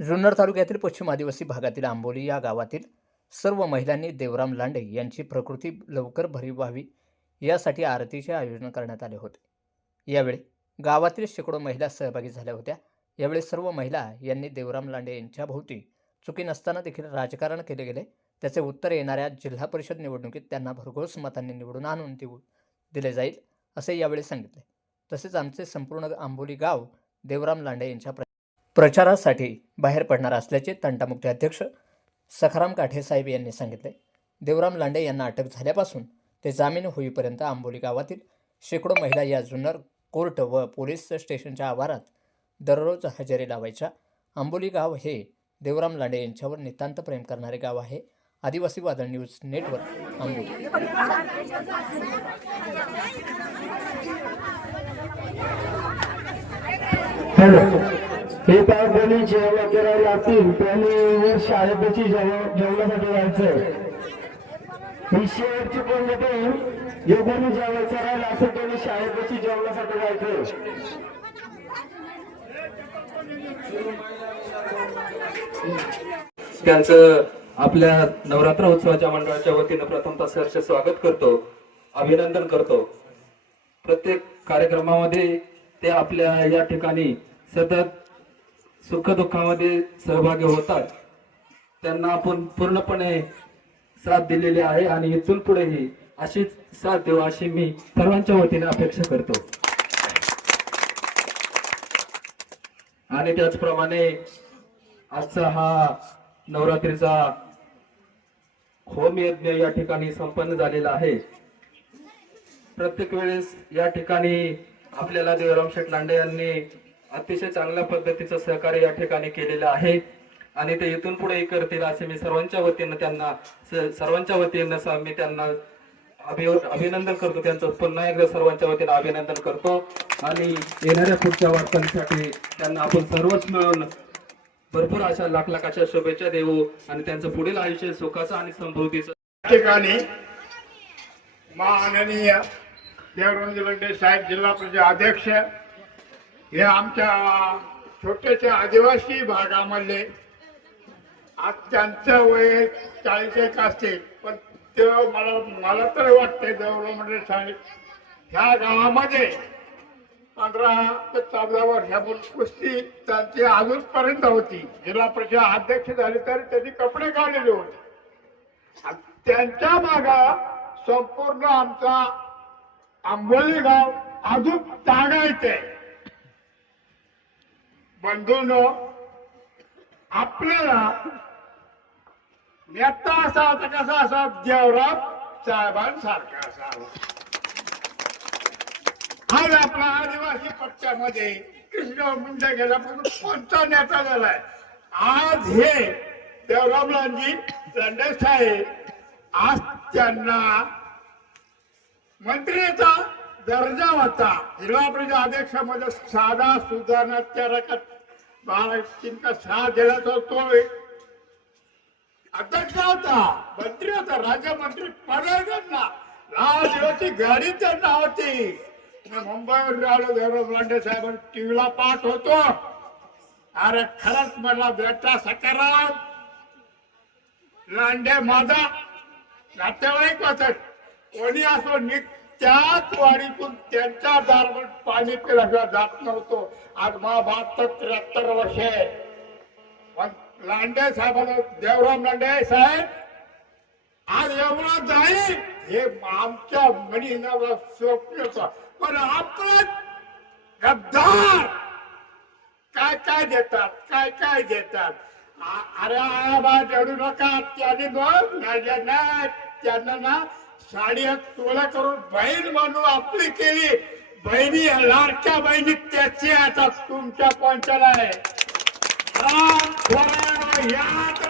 जुन्नर तालुक्यातील पश्चिम आदिवासी भागातील आंबोली या गावातील सर्व महिलांनी देवराम लांडे यांची प्रकृती लवकर भरी व्हावी यासाठी आरतीचे आयोजन करण्यात आले होते. यावेळी गावातील शेकडो महिला सहभागी झाल्या होत्या. यावेळी सर्व महिला यांनी देवराम लांडे यांच्या भोवती चुकी नसताना देखील राजकारण केले गेले. त्याचे उत्तर येणाऱ्या जिल्हा परिषद निवडणुकीत त्यांना भरघोस मतांनी निवडून आणून देऊ दिले जाईल असे यावेळी सांगितले. तसेच आमचे संपूर्ण आंबोली गाव देवराम लांडे यांच्या प्र प्रचारासाठी बाहेर पडणार असल्याचे तंटामुक्ती अध्यक्ष सखाराम काठे साहेब यांनी सांगितले. देवराम लांडे यांना अटक झाल्यापासून ते जामीन होईपर्यंत आंबोली गावातील शेकडो महिला या जुन्नर कोर्ट व पोलीस स्टेशनच्या आवारात दररोज हजेरी लावायच्या. आंबोली गाव हे देवराम लांडे यांच्यावर नितांत प्रेम करणारे गाव आहे. आदिवासी वादळ न्यूज नेटवर्क आंबोली. हे पाच दोन्ही जेवण करायला लागतील त्यांनी शाळेपाशी जेवणासाठी जायचंय. ही शेवटची कोण येते जेवायचं राहिलं असं त्यांनी शाळेपाशी जेवणासाठी जायचं त्यांचं आपल्या नवरात्र उत्सवाच्या मंडळाच्या वतीनं प्रथमतः सहर्ष स्वागत करतो अभिनंदन करतो. प्रत्येक कार्यक्रमामध्ये ते आपल्या या ठिकाणी सतत सुखदुःखामध्ये सहभागी होतात. त्यांना आपण पूर्णपणे साथ दिलेली आहे आणि इथून पुढेही अशीच साथ देऊ अशी मी सर्वांच्या वतीने अपेक्षा करतो. आणि त्याचप्रमाणे आजचा हा नवरात्रीचा होम यज्ञ या ठिकाणी संपन्न झालेला आहे. प्रत्येक वेळेस या ठिकाणी आपल्याला देवराम शेठ लांडे यांनी अतिशय चांगल्या पद्धतीचं सहकार्य या ठिकाणी केलेलं आहे. आणि ते इथून पुढेही करतील असे मी सर्वांच्या वतीनं त्यांना सर्वांच्या वतीनं मी त्यांना अभिनंदन करतो. त्यांचं पुन्हा एकदा सर्वांच्या वतीनं अभिनंदन करतो. आणि येणाऱ्या पुढच्या वाटचालीसाठी त्यांना आपण सर्वच मिळून भरपूर अशा लाख लाखाच्या शुभेच्छा देऊ आणि त्यांचं पुढील आयुष्य सुखाचं आणि समृद्धीचं. ठिकाणी माननीय देवरंज लंडे साहेब जिल्हा परिषद अध्यक्ष हे आमच्या छोट्याशा आदिवासी भागामधले आज त्यांचं वय चाळीस एक असते पण ते मला मला तर वाटते म्हणजे साहेब ह्या गावामध्ये पंधरा ते चौदा वर्षापूर्वी कुस्ती त्यांची अजूनपर्यंत होती. जिल्हा परिषद अध्यक्ष झाले तरी त्यांनी कपडे काढलेले होते. त्यांच्या मागा संपूर्ण आमचा आंबोली गाव अजून तागायचे बंधूनो आपल्याला नेता असा तर कसा असा देवराव साहेबांसारखा असावा आज आपला आदिवासी पक्षामध्ये कृष्ण मुंडे पण कोणता नेता झालाय आज हे देवरामलालजी लांडे साहेब आज त्यांना मंत्रीचा दर्जा होता. जिल्हा परिषद अध्यक्षामध्ये साधा सुधारणा त्या साथ दिला तर तो अध्यक्ष होता मंत्री होता राज्यमंत्री पदाधिकाऱ्यांना लाल दिवसची गाडी त्यांना होती. मुंबईवर आलो देवराम लांडे साहेब टीव्हीला पाठ होतो. अरे खरंच मला बेटा सकाराम लांडे माझा नातेवाईक होत. कोणी असो नि त्याच वाडीतून त्यांच्या दारवर पाणी पिला जात नव्हतो. आज मला तर त्र्याहत्तर वर्ष आहे. पण लांडे साहेबांना देवराम लांडे साहेब आज एवढा जाईल हे आमच्या मनीला स्वप्न पण आपण गद्दार काय काय देतात काय काय देतात? अरे आबा जडू नका त्याने बघ नाही त्यांना ना साडी तोला करून बहीण म्हणून आपली केली. बहिणी लाडक्या बहिणी त्याची आता तुमच्या पंचाला आहे. राम पोरांनो, याद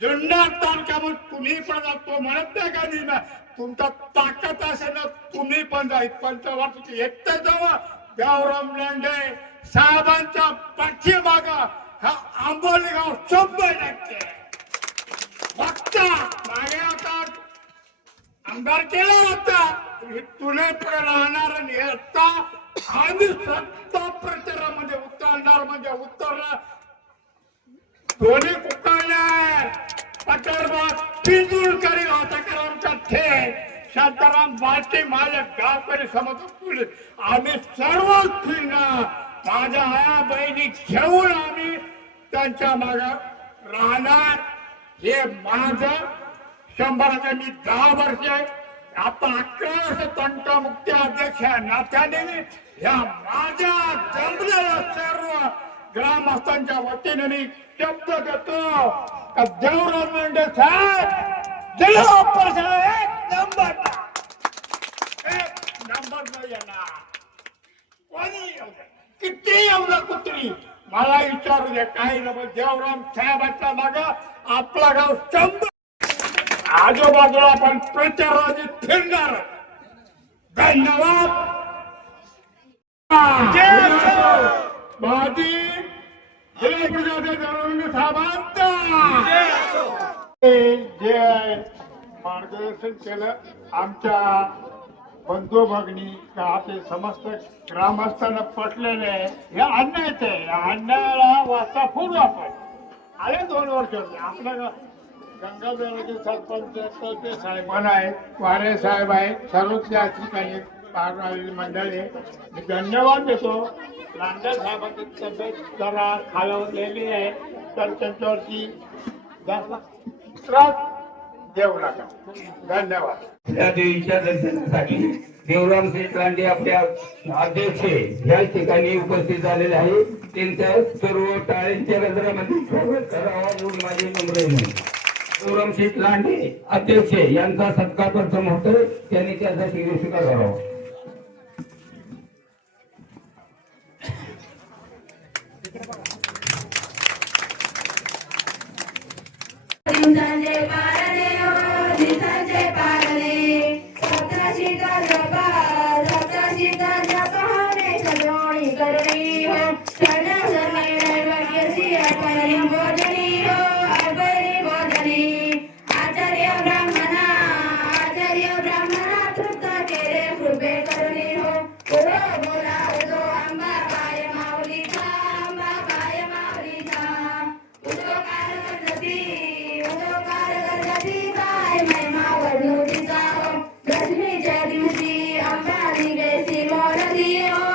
जुन्नर तालुक्यामध्ये तुम्ही पण जातो म्हणत नाही का ना? तुमचा ताकद असेल ना तुम्ही पण जाईल पंचवर्ष येत जावं. देवराम लांडे साहेबांच्या पाठीमागा हा आंबोली गाव शंभर टक्के. आमदार केला होता. तुला पुढे राहणार आणि आता आणि सत्ता प्रचारामध्ये उतरणार म्हणजे उतरणार. दोन्ही कुकाळणार पटरबाग पिंजूळ करील होता आमचा थेट? शांताराम बाटे माझ्या गावकरी समज पुढे आम्ही सर्वच फिरणार माझ्या आया बहिणी घेऊन आम्ही त्यांच्या माग राहणार. हे माझं शंभराचे मी दहा वर्ष आता अकरा वर्ष तंटमुक्ती अध्यक्ष या नात्याने ह्या माझ्या जमलेल्या सर्व ग्रामस्थांच्या वतीने मी शब्द देतो का देवराज मेंढे साहेब जिल्हा ऑपरेशन एक नंबर एक नंबर न येणार. कोणी किती एवढं कुत्री. मला विचारू दे काही नको. देवराम साहेबाच्या माग आपला गाव शंभर आजूबाजूला आपण प्रचाराची फिरणार. धन्यवाद. माझी जे मार्गदर्शन केलं आमच्या बंधू भगिनी का आपले समस्त ग्रामस्थांना पटलेले हे अन्यायच. आहे या अन्यायाला वाचा फोडू आपण. आले दोन वर्ष. आपल्या गंगाधराचे सरपंच ते साहेबांना आहेत. वारे साहेब आहेत सर्वच या ठिकाणी पार आलेली मंडळी आहे. मी धन्यवाद देतो. लांडे साहेबांची तब्येत जरा खालवलेली आहे तर त्यांच्यावरती त्रास देऊ नका. धन्यवाद. या देवीच्या दर्शनासाठी देवराम शेठ लांडे आपल्या अध्यक्ष या ठिकाणी उपस्थित झालेले आहे त्यांच्या सर्व टाळ्यांच्या गजरामध्ये स्वागत करावा म्हणून माझी नम्र विनंती. देवराम लांडे अध्यक्ष यांचा सत्कार प्रथम होतो. त्यांनी त्याचा स्वीकार करावा दिवसांचे पारणे Leo.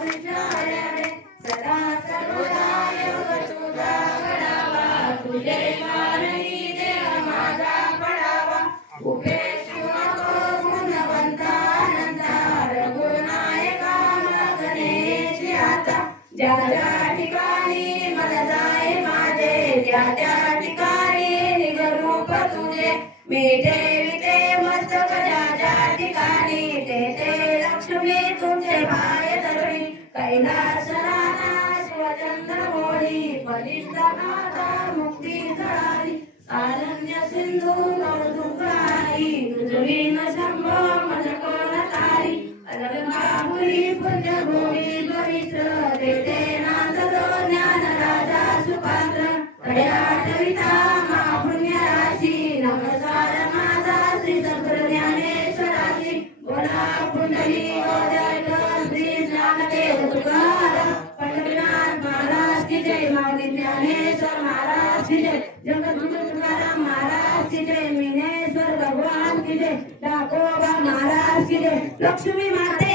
कृष्ण सदा सर्वदा योग तुझा घडावा तुझे देव माझा पडावा नको गुणवंता अनंता रघुनायका गणेश आता ज्या ज्या ठिकाणी मन जाय माझे त्या ठिकाणी निगरूप तुझे मी मस्तक ज्या ज्या ठिकाणी ते ते लक्ष्मी तुझे aina sarana swajangana mohi parisdana mukti जय मिनेश्वर